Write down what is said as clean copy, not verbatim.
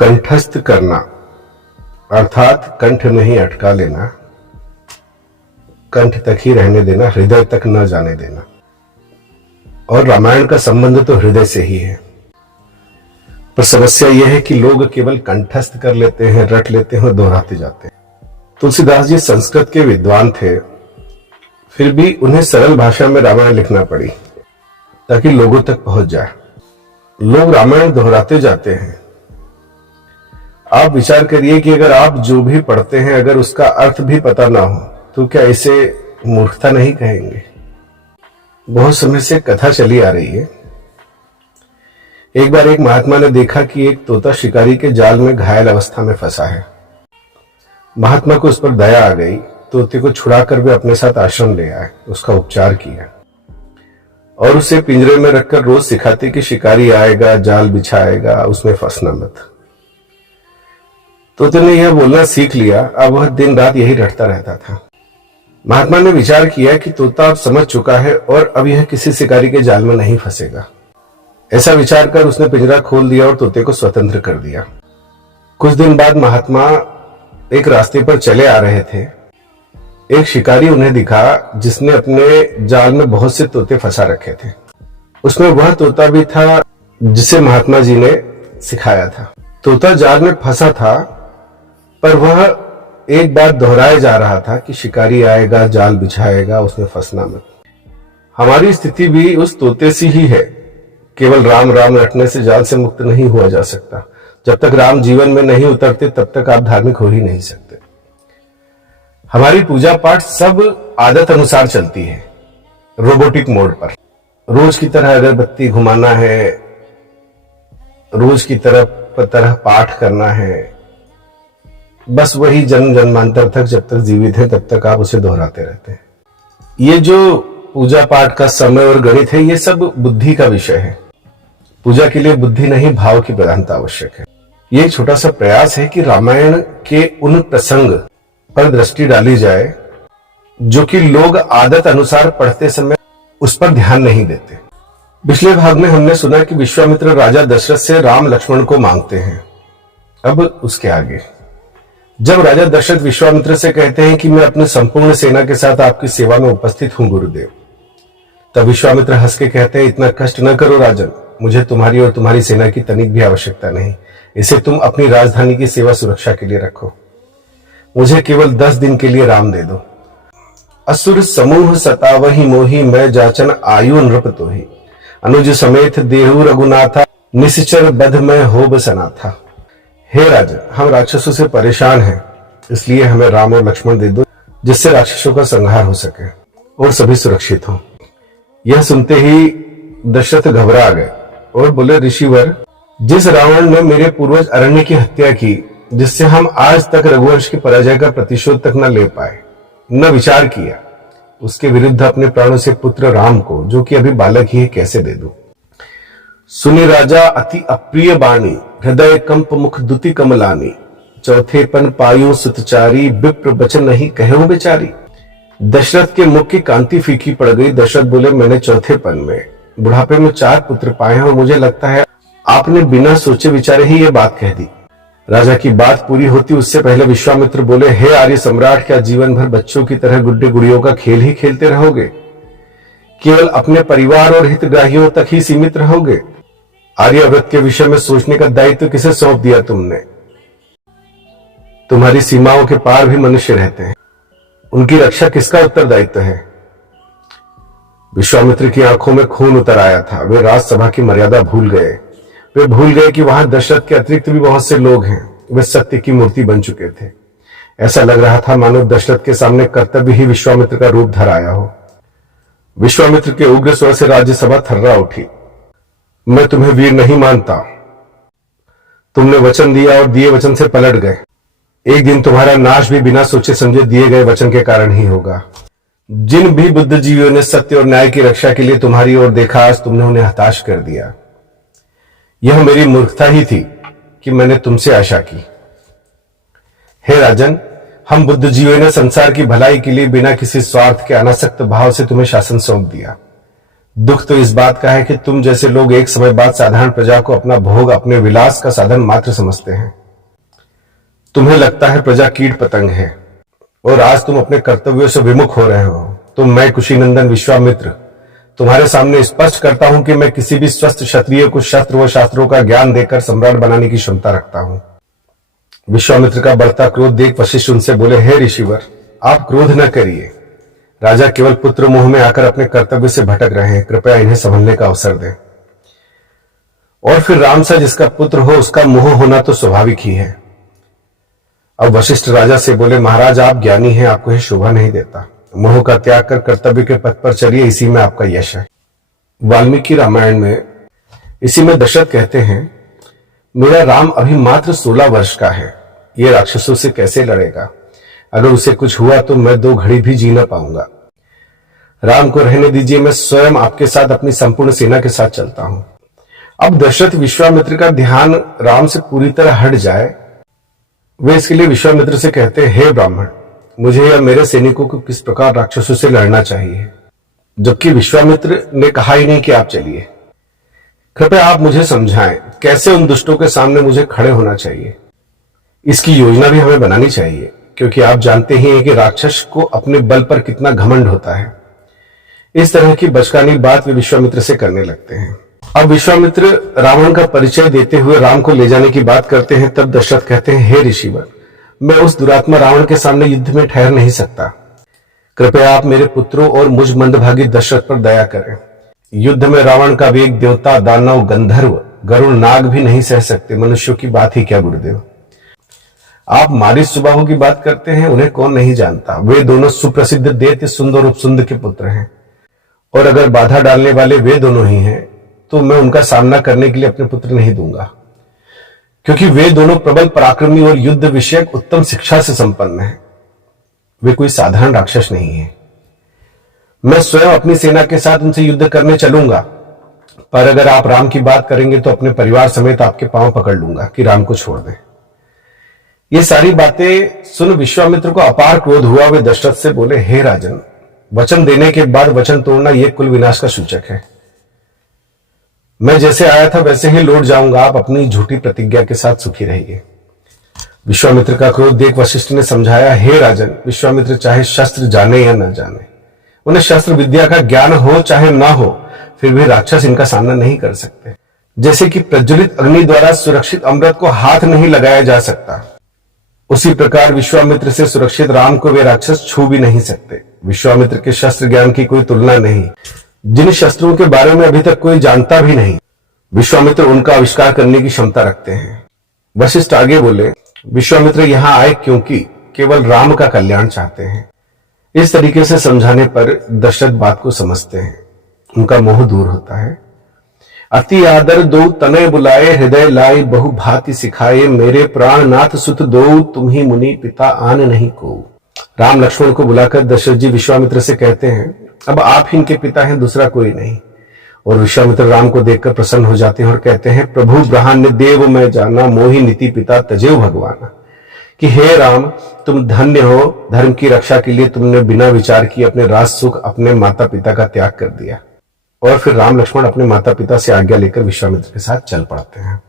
कंठस्थ करना अर्थात कंठ में ही अटका लेना, कंठ तक ही रहने देना, हृदय तक न जाने देना। और रामायण का संबंध तो हृदय से ही है। पर समस्या यह है कि लोग केवल कंठस्थ कर लेते हैं, रट लेते हैं और दोहराते जाते हैं। तुलसीदास जी संस्कृत के विद्वान थे, फिर भी उन्हें सरल भाषा में रामायण लिखना पड़ी ताकि लोगों तक पहुंच जाए। लोग रामायण दोहराते जाते हैं। आप विचार करिए कि अगर आप जो भी पढ़ते हैं अगर उसका अर्थ भी पता ना हो तो क्या इसे मूर्खता नहीं कहेंगे? बहुत समय से कथा चली आ रही है। एक बार एक महात्मा ने देखा कि एक तोता शिकारी के जाल में घायल अवस्था में फंसा है। महात्मा को उस पर दया आ गई। तोते को छुड़ाकर वे अपने साथ आश्रम ले आए, उसका उपचार किया और उसे पिंजरे में रखकर रोज सिखाते कि शिकारी आएगा, जाल बिछाएगा, उसमें फंसना मत। तोते ने यह बोलना सीख लिया। अब वह दिन रात यही रटता रहता था। महात्मा ने विचार किया कि तोता अब समझ चुका है और अब यह किसी शिकारी के जाल में नहीं फंसेगा। ऐसा विचार कर उसने पिंजरा खोल दिया और तोते को स्वतंत्र कर दिया। कुछ दिन बाद महात्मा एक रास्ते पर चले आ रहे थे। एक शिकारी उन्हें दिखा जिसने अपने जाल में बहुत से तोते फंसा रखे थे। उसमें वह तोता भी था जिसे महात्मा जी ने सिखाया था। तोता जाल में फंसा था, पर वह एक बात दोहराया जा रहा था कि शिकारी आएगा, जाल बिछाएगा, उसमें फंसना मत। हमारी स्थिति भी उस तोते सी ही है। केवल राम राम रटने से जाल से मुक्त नहीं हुआ जा सकता। जब तक राम जीवन में नहीं उतरते तब तक आप धार्मिक हो ही नहीं सकते। हमारी पूजा पाठ सब आदत अनुसार चलती है, रोबोटिक मोड पर। रोज की तरह अगरबत्ती घुमाना है, रोज की तरह पाठ करना है, बस वही जन्म जन्मांतर तक, जब तक जीवित है तब तक आप उसे दोहराते रहते हैं। ये जो पूजा पाठ का समय और गणित है, ये सब बुद्धि का विषय है। पूजा के लिए बुद्धि नहीं, भाव की प्रधानता आवश्यक है। ये एक छोटा सा प्रयास है कि रामायण के उन प्रसंग पर दृष्टि डाली जाए जो कि लोग आदत अनुसार पढ़ते समय उस पर ध्यान नहीं देते। पिछले भाग में हमने सुना कि विश्वामित्र राजा दशरथ से राम लक्ष्मण को मांगते हैं। अब उसके आगे, जब राजा दशरथ विश्वामित्र से कहते हैं कि मैं अपने संपूर्ण सेना के साथ आपकी सेवा में उपस्थित हूं गुरुदेव, तब विश्वामित्र हंस के कहते हैं, इतना कष्ट न करो राजन, मुझे तुम्हारी और तुम्हारी सेना की तनिक भी आवश्यकता नहीं। इसे तुम अपनी राजधानी की सेवा सुरक्षा के लिए रखो। मुझे केवल 10 दिन के लिए राम दे दो। असुर समूह सतावहि मोहि, मैं जाचन आयु नृप तोहि। अनुज समेत देहु रघुनाथा, निश्चर बध में होब सनाथा। हे राजन, हम राक्षसों से परेशान हैं, इसलिए हमें राम और लक्ष्मण दे दो जिससे राक्षसों का संहार हो सके और सभी सुरक्षित हो। यह सुनते ही दशरथ घबरा गए और बोले, ऋषिवर, जिस रावण ने मेरे पूर्वज अरण्य की हत्या की, जिससे हम आज तक रघुवंश की पराजय का प्रतिशोध तक न ले पाए, न विचार किया, उसके विरुद्ध अपने प्राणों से पुत्र राम को, जो कि अभी बालक ही है, कैसे दे दूं? सुनि राजा अति अप्रिय बाणी, हृदय कंप मुख दुति कमलानी। चौथेपन पायो सुतचारी, विप्र बचन नहीं कहो बेचारी। दशरथ के मुख की कांति फीकी पड़ गई। दशरथ बोले, मैंने चौथेपन में बुढ़ापे में 4 पुत्र पाए हैं और मुझे लगता है आपने बिना सोचे विचारे ही ये बात कह दी। राजा की बात पूरी होती उससे पहले विश्वामित्र बोले, हे आर्य सम्राट, क्या जीवन भर बच्चों की तरह गुड्डे गुड़ियों का खेल ही खेलते रहोगे? केवल अपने परिवार और हितग्राहियों तक ही सीमित रहोगे? आर्यव्रत के विषय में सोचने का दायित्व किसे सौंप दिया तुमने? तुम्हारी सीमाओं के पार भी मनुष्य रहते हैं, उनकी रक्षा किसका उत्तरदायित्व है? विश्वामित्र की आंखों में खून उतर आया था। वे राजसभा की मर्यादा भूल गए। वे भूल गए कि वहां दशरथ के अतिरिक्त भी बहुत से लोग हैं। वे सत्य की मूर्ति बन चुके थे। ऐसा लग रहा था मानो दशरथ के सामने कर्तव्य ही विश्वामित्र का रूप धर आया हो। विश्वामित्र के उग्र स्वर से राज्यसभा थर्रा उठी। मैं तुम्हें वीर नहीं मानता। तुमने वचन दिया और दिए वचन से पलट गए। एक दिन तुम्हारा नाश भी बिना सोचे समझे दिए गए वचन के कारण ही होगा। जिन भी बुद्धिजीवियों ने सत्य और न्याय की रक्षा के लिए तुम्हारी ओर देखा, आज तुमने उन्हें हताश कर दिया। यह मेरी मूर्खता ही थी कि मैंने तुमसे आशा की। हे राजन, हम बुद्धिजीवियों ने संसार की भलाई के लिए बिना किसी स्वार्थ के अनासक्त भाव से तुम्हें शासन सौंप दिया। दुख तो इस बात का है कि तुम जैसे लोग एक समय बाद साधारण प्रजा को अपना भोग, अपने विलास का साधन मात्र समझते हैं। तुम्हें लगता है प्रजा कीट पतंग है और आज तुम अपने कर्तव्यों से विमुख हो रहे हो। तो मैं कुशीनंदन विश्वामित्र तुम्हारे सामने स्पष्ट करता हूं कि मैं किसी भी स्वस्थ क्षत्रिय को शस्त्र व शास्त्रों का ज्ञान देकर सम्राट बनाने की क्षमता रखता हूं। विश्वामित्र का बढ़ता क्रोध देख वशिष्ठ उनसे बोले, हे ऋषिवर, आप क्रोध न करिए। राजा केवल पुत्र मोह में आकर अपने कर्तव्य से भटक रहे हैं, कृपया इन्हें संभलने का अवसर दें। और फिर राम सा जिसका पुत्र हो उसका मोह होना तो स्वाभाविक ही है। अब वशिष्ठ राजा से बोले, महाराज आप ज्ञानी हैं, आपको यह शोभा नहीं देता। मोह का त्याग कर कर्तव्य के पथ पर चलिए, इसी में आपका यश है। वाल्मीकि रामायण में इसी में दशरथ कहते हैं, मेरा राम अभी मात्र 16 वर्ष का है, ये राक्षसों से कैसे लड़ेगा? अगर उसे कुछ हुआ तो मैं 2 घड़ी भी जी न पाऊंगा। राम को रहने दीजिए, मैं स्वयं आपके साथ अपनी संपूर्ण सेना के साथ चलता हूं। अब दशरथ विश्वामित्र का ध्यान राम से पूरी तरह हट जाए, वे इसके लिए विश्वामित्र से कहते हैं, हे ब्राह्मण, मुझे या मेरे सैनिकों को किस प्रकार राक्षसों से लड़ना चाहिए? जबकि विश्वामित्र ने कहा ही नहीं कि आप चलिए। कृपया आप मुझे समझाएं, कैसे उन दुष्टों के सामने मुझे खड़े होना चाहिए। इसकी योजना भी हमें बनानी चाहिए, क्योंकि आप जानते ही हैं कि राक्षस को अपने बल पर कितना घमंड होता है। इस तरह की बचकानी बात वे विश्वामित्र से करने लगते हैं। अब विश्वामित्र रावण का परिचय देते हुए राम को ले जाने की बात करते हैं। तब दशरथ कहते हैं, हे ऋषिवर, मैं उस दुरात्मा रावण के सामने युद्ध में ठहर नहीं सकता। कृपया आप मेरे पुत्रों और मुझ मंदभागी दशरथ पर दया करें। युद्ध में रावण का वेग देवता, दानव, गंधर्व, गरुड़, नाग भी नहीं सह सकते, मनुष्यों की बात ही क्या गुरुदेव। आप मारी सुबाहु की बात करते हैं, उन्हें कौन नहीं जानता। वे दोनों सुप्रसिद्ध दैत्य सुंदर उपसुंद के पुत्र हैं, और अगर बाधा डालने वाले वे दोनों ही हैं तो मैं उनका सामना करने के लिए अपने पुत्र नहीं दूंगा, क्योंकि वे दोनों प्रबल पराक्रमी और युद्ध विषयक उत्तम शिक्षा से संपन्न हैं। वे कोई साधारण राक्षस नहीं है। मैं स्वयं अपनी सेना के साथ उनसे युद्ध करने चलूंगा, पर अगर आप राम की बात करेंगे तो अपने परिवार समेत आपके पांव पकड़ लूंगा कि राम को छोड़ दें। ये सारी बातें सुन विश्वामित्र को अपार क्रोध हुआ। वे दशरथ से बोले, हे राजन, वचन देने के बाद वचन तोड़ना यह कुल विनाश का सूचक है। मैं जैसे आया था वैसे ही लौट जाऊंगा, आप अपनी झूठी प्रतिज्ञा के साथ सुखी रहिए। विश्वामित्र का क्रोध देख वशिष्ठ ने समझाया, हे राजन, विश्वामित्र चाहे शस्त्र जाने या न जाने, उन्हें शस्त्र विद्या का ज्ञान हो चाहे न हो, फिर भी राक्षस इनका सामना नहीं कर सकते। जैसे कि प्रज्वलित अग्नि द्वारा सुरक्षित अमृत को हाथ नहीं लगाया जा सकता, उसी प्रकार विश्वामित्र से सुरक्षित राम को वे राक्षस छू भी नहीं सकते। विश्वामित्र के शस्त्र ज्ञान की कोई तुलना नहीं, जिन शस्त्रों के बारे में अभी तक कोई जानता भी नहीं, विश्वामित्र उनका आविष्कार करने की क्षमता रखते हैं। वशिष्ठ आगे बोले, विश्वामित्र यहां आए क्योंकि केवल राम का कल्याण चाहते हैं। इस तरीके से समझाने पर दशरथ बात को समझते हैं, उनका मोह दूर होता है। अति आदर दो तनय बुलाए, हृदय लाई बहु भांति सिखाए, मेरे प्राणनाथ सुत दो तुम ही मुनि पिता आन नहीं को। राम लक्ष्मण को बुलाकर दशरथ जी विश्वामित्र से कहते हैं, अब आप ही इनके पिता हैं, दूसरा कोई नहीं। और विश्वामित्र राम को देखकर प्रसन्न हो जाते हैं और कहते हैं, प्रभु ब्रह्माण्य देव मैं जाना, मोहि नीति पिता तजेव भगवान। कि हे राम, तुम धन्य हो, धर्म की रक्षा के लिए तुमने बिना विचार किए अपने राज सुख, अपने माता पिता का त्याग कर दिया। और फिर राम लक्ष्मण अपने माता पिता से आज्ञा लेकर विश्वामित्र के साथ चल पड़ते हैं।